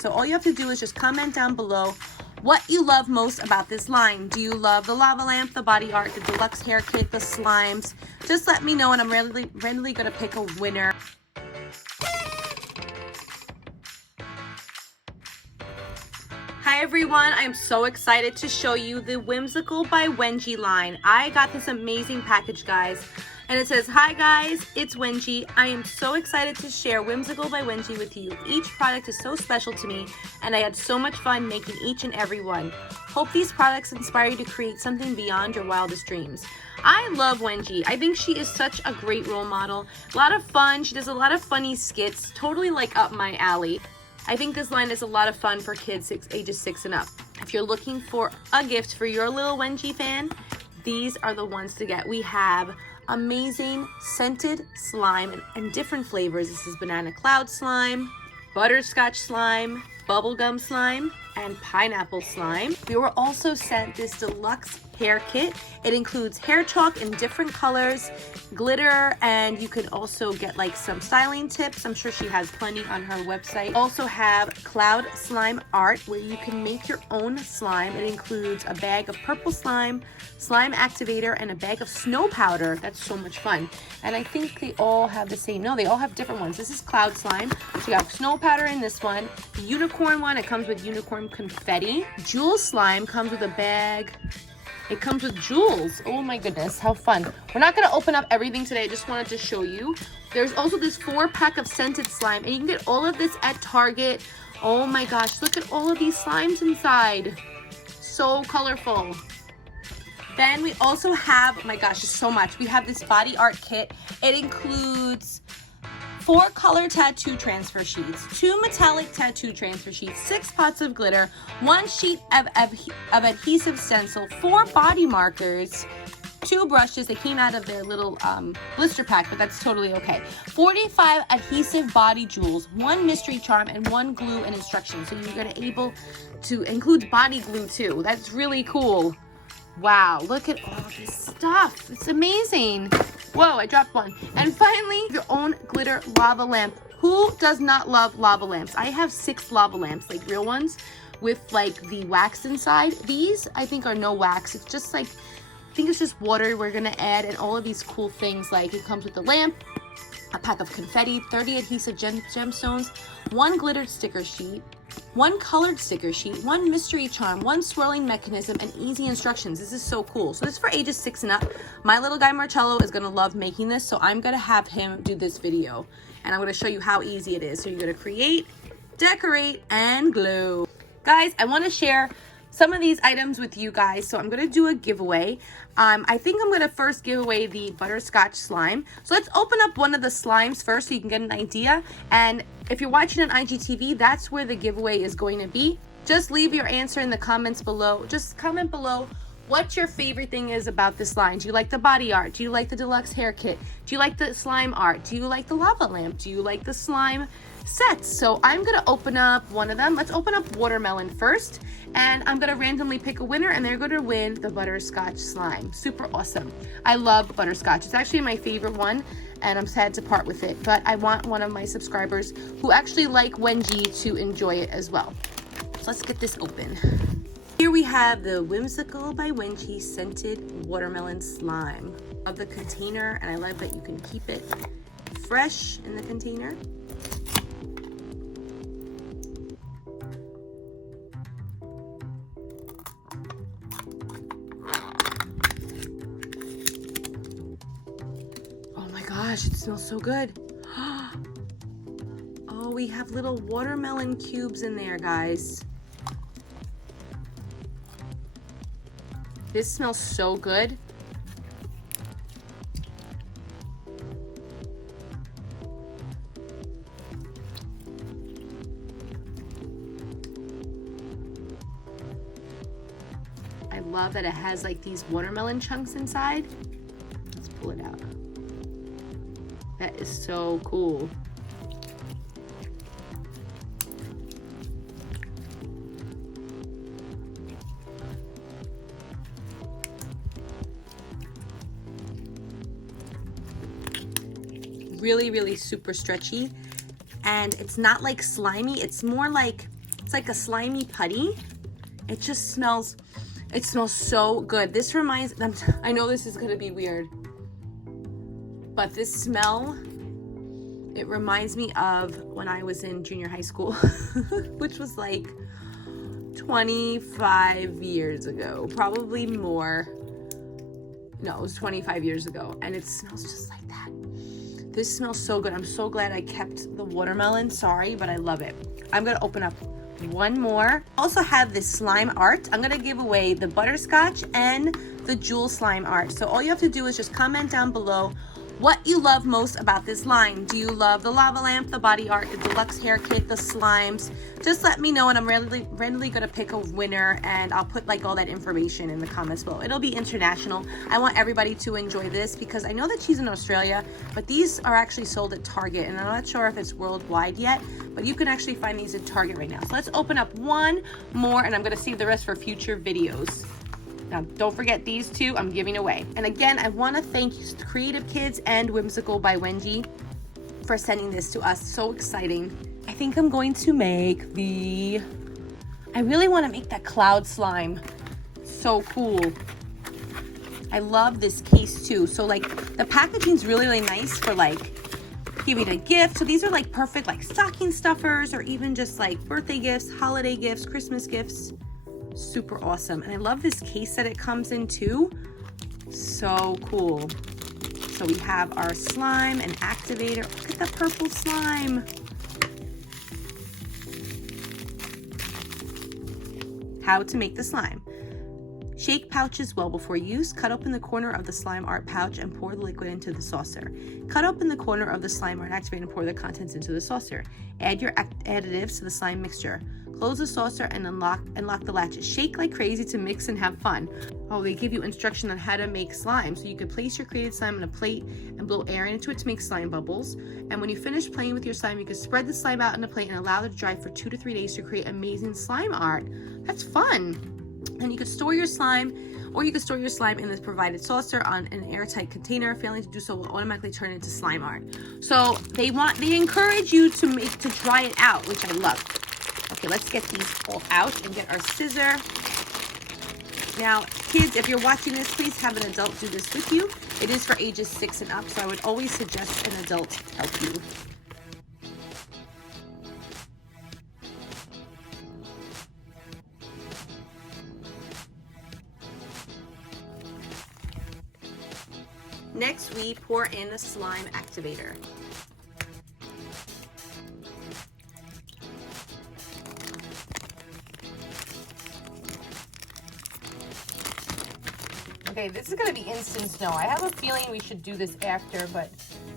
So all you have to do is just comment down below what you love most about this line. Do you love the lava lamp, the body art, the deluxe hair kit, the slimes? Just let me know, and I'm randomly gonna pick a winner. Hi everyone, I am so excited to show you the Whimsical by Wengie line. I got this amazing package, guys. And it says, "Hi guys, it's Wengie. I am so excited to share Whimsical by Wengie with you. Each product is so special to me, and I had so much fun making each and every one. Hope these products inspire you to create something beyond your wildest dreams." I love Wengie. I think she is such a great role model. A lot of fun. She does a lot of funny skits, totally like up my alley. I think this line is a lot of fun for kids ages 6 and up. If you're looking for a gift for your little Wengie fan, these are the ones to get. We have amazing scented slime and different flavors. This is banana cloud slime, butterscotch slime, bubblegum slime, and pineapple slime. We were also sent this deluxe hair kit. It includes hair chalk in different colors, glitter, and you can also get like some styling tips. I'm sure she has plenty on her website. Also have cloud slime art where you can make your own slime. It includes a bag of purple slime, slime activator, and a bag of snow powder. That's so much fun. And I think they all have the same. No, they all have different ones. This is cloud slime. So you got snow powder in this one. The unicorn one, it comes with unicorn confetti. Jewel slime comes with a bag. It comes with jewels. Oh my goodness, how fun. We're not gonna open up everything today. I just wanted to show you. There's also this 4-pack of scented slime, and you can get all of this at Target. Oh my gosh, look at all of these slimes inside. So colorful. Then we also have, oh my gosh, there's so much. We have this body art kit. It includes 4 color tattoo transfer sheets, 2 metallic tattoo transfer sheets, 6 pots of glitter, 1 sheet of adhesive stencil, 4 body markers, 2 brushes. They came out of their little blister pack, but that's totally okay. 45 adhesive body jewels, 1 mystery charm, and 1 glue and instructions. So you're gonna able to include body glue too. That's really cool. Wow, look at all this stuff. It's amazing. Whoa, I dropped one. And finally, your own glitter lava lamp. Who does not love lava lamps? I have 6 lava lamps, like real ones, with like the wax inside. These, I think, are no wax. It's just like, I think it's just water we're gonna add, and all of these cool things. Like it comes with the lamp, a pack of confetti, 30 adhesive gemstones, 1 glittered sticker sheet, 1 colored sticker sheet, 1 mystery charm, 1 swirling mechanism, and easy instructions. This is so cool. So this is for ages 6 and up. My little guy Marcello is gonna love making this, so I'm gonna have him do this video, and I'm gonna show you how easy it is. So you're gonna create, decorate, and glue. Guys, I wanna share some of these items with you guys, so I'm gonna do a giveaway. I think I'm gonna first give away the butterscotch slime. So let's open up one of the slimes first so you can get an idea. And if you're watching on IGTV, that's where the giveaway is going to be. Just leave your answer in the comments below. Just comment below what your favorite thing is about this line. Do you like the body art? Do you like the deluxe hair kit? Do you like the slime art? Do you like the lava lamp? Do you like the slime sets? So I'm gonna open up one of them. Let's open up watermelon first, and I'm gonna randomly pick a winner, and they're gonna win the butterscotch slime. Super awesome. I love butterscotch. It's actually my favorite one, and I'm sad to part with it, but I want one of my subscribers who actually like Wengie to enjoy it as well. So let's get this open. Here we have the Whimsical by Wengie scented watermelon slime. Of the container, and I love that you can keep it fresh in the container. Oh my gosh, it smells so good. Oh, we have little watermelon cubes in there, guys. This smells so good. I love that it has like these watermelon chunks inside. Let's pull it out. That is so cool. Really, really super stretchy, and it's not like slimy. It's more like It's like a slimy putty. It just smells, it smells so good. This reminds, I know this is gonna be weird, but this smell, it reminds me of when I was in junior high school, which was like 25 years ago, probably more. No, it was 25 years ago, and it smells just like that. This smells so good. I'm so glad I kept the watermelon. Sorry, but I love it. I'm gonna open up one more. Also have this slime art. I'm gonna give away the butterscotch and the jewel slime art. So all you have to do is just comment down below what you love most about this line. Do you love the lava lamp, the body art, the deluxe hair kit, the slimes? Just let me know, and I'm randomly gonna pick a winner, and I'll put like all that information in the comments below. It'll be international. I want everybody to enjoy this because I know that she's in Australia, but these are actually sold at Target, and I'm not sure if it's worldwide yet, but you can actually find these at Target right now. So let's open up one more, and I'm gonna save the rest for future videos. Now, don't forget these two I'm giving away. And again, I want to thank Creative Kids and Whimsical by Wengie for sending this to us. So exciting. I think I'm going to make I really want to make that cloud slime. So cool. I love this case too. So like the packaging's really, really nice for like giving a gift. So these are like perfect like stocking stuffers, or even just like birthday gifts, holiday gifts, Christmas gifts. Super awesome. And I love this case that it comes in too. So cool. So we have our slime and activator. Look at the purple slime. How to make the slime. Shake pouches well before use. Cut open the corner of the slime art pouch and pour the liquid into the saucer. Cut open the corner of the slime art activator and pour the contents into the saucer. Add your additives to the slime mixture. Close the saucer and unlock the latches. Shake like crazy to mix and have fun. Oh, they give you instruction on how to make slime. So you can place your created slime in a plate and blow air into it to make slime bubbles. And when you finish playing with your slime, you can spread the slime out in a plate and allow it to dry for 2 to 3 days to create amazing slime art. That's fun. And you could store your slime, or you could store your slime in this provided saucer on an airtight container. Failing to do so will automatically turn into slime art. So they encourage you to dry it out, which I love. Okay, let's get these all out and get our scissor. Now, kids, if you're watching this, please have an adult do this with you. It is for ages 6 and up, so I would always suggest an adult help you. Next, we pour in the slime activator. Okay, this is gonna be instant snow. I have a feeling we should do this after, but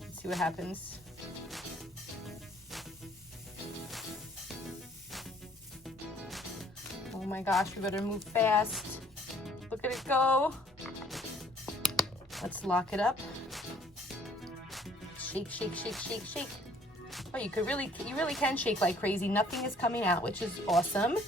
let's see what happens. Oh my gosh, we better move fast. Look at it go. Let's lock it up. Shake, shake, shake, shake, shake. Oh, you really can shake like crazy. Nothing is coming out, which is awesome.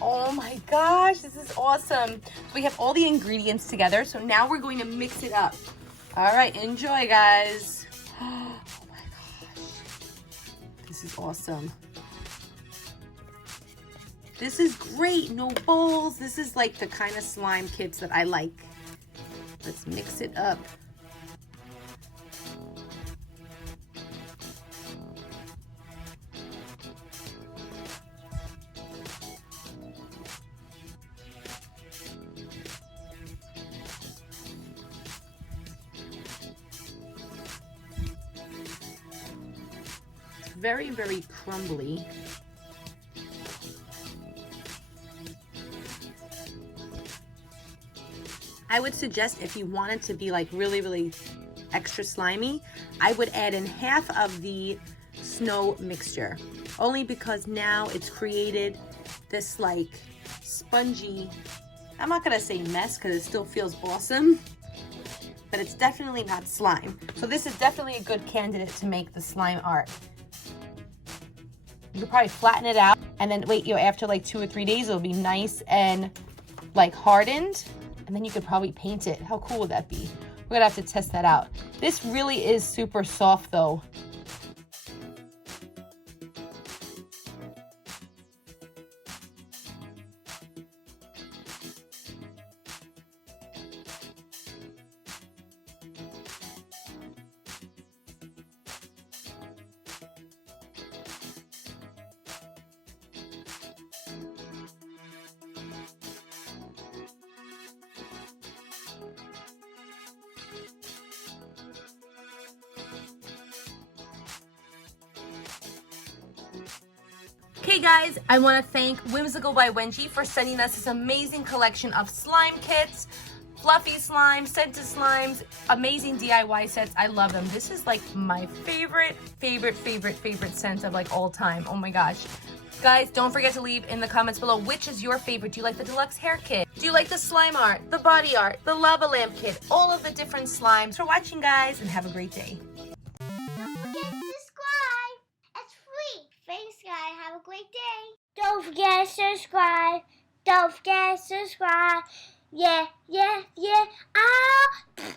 Oh my gosh, this is awesome. So we have all the ingredients together, so now we're going to mix it up. All right, enjoy, guys. Oh my gosh, this is awesome. This is great, no bowls. This is like the kind of slime kits that I like. Let's mix it up. Very, very crumbly. I would suggest, if you want it to be like really, really extra slimy, I would add in half of the snow mixture, only because now it's created this like spongy, I'm not gonna say mess because it still feels awesome, but it's definitely not slime. So this is definitely a good candidate to make the slime art. You could probably flatten it out and then wait, after like 2 or 3 days, it'll be nice and like hardened. And then you could probably paint it. How cool would that be? We're gonna have to test that out. This really is super soft though. Okay guys, I want to thank Whimsical by Wengie for sending us this amazing collection of slime kits, fluffy slime, scented slimes, amazing DIY sets. I love them. This is like my favorite scent of like all time. Oh my gosh. Guys, don't forget to leave in the comments below which is your favorite. Do you like the Deluxe Hair Kit? Do you like the slime art, the body art, the lava lamp kit, all of the different slimes? Thanks for watching guys and have a great day. Thanks, guys. Have a great day. Don't forget to subscribe. Don't forget to subscribe. Yeah. Ah.